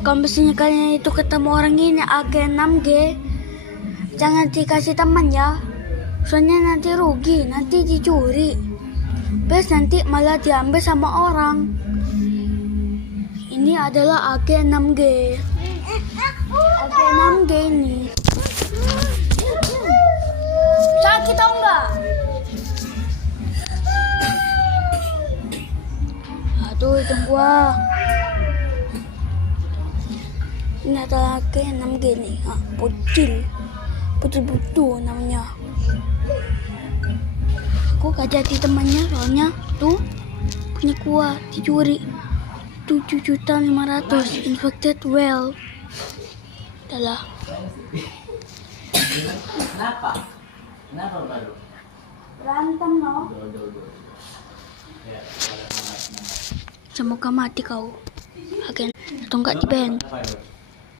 kalau misalnya kalian itu ketemu orang ini agen 6G, jangan dikasih teman ya. Soalnya nanti rugi, nanti dicuri. Terus nanti malah diambil sama orang. Ini adalah agen 6G. Agen 6G ini. Sakit tau nggak? Aduh, itu gua. Ini adalah agen 6G nih. Putih namanya. Aku gak jadi temannya soalnya tuh punya gua dicuri 7.500.000 infected whale. Adalah Kenapa baru? berantem no. Semoga mati kau agen atau enggak di ban.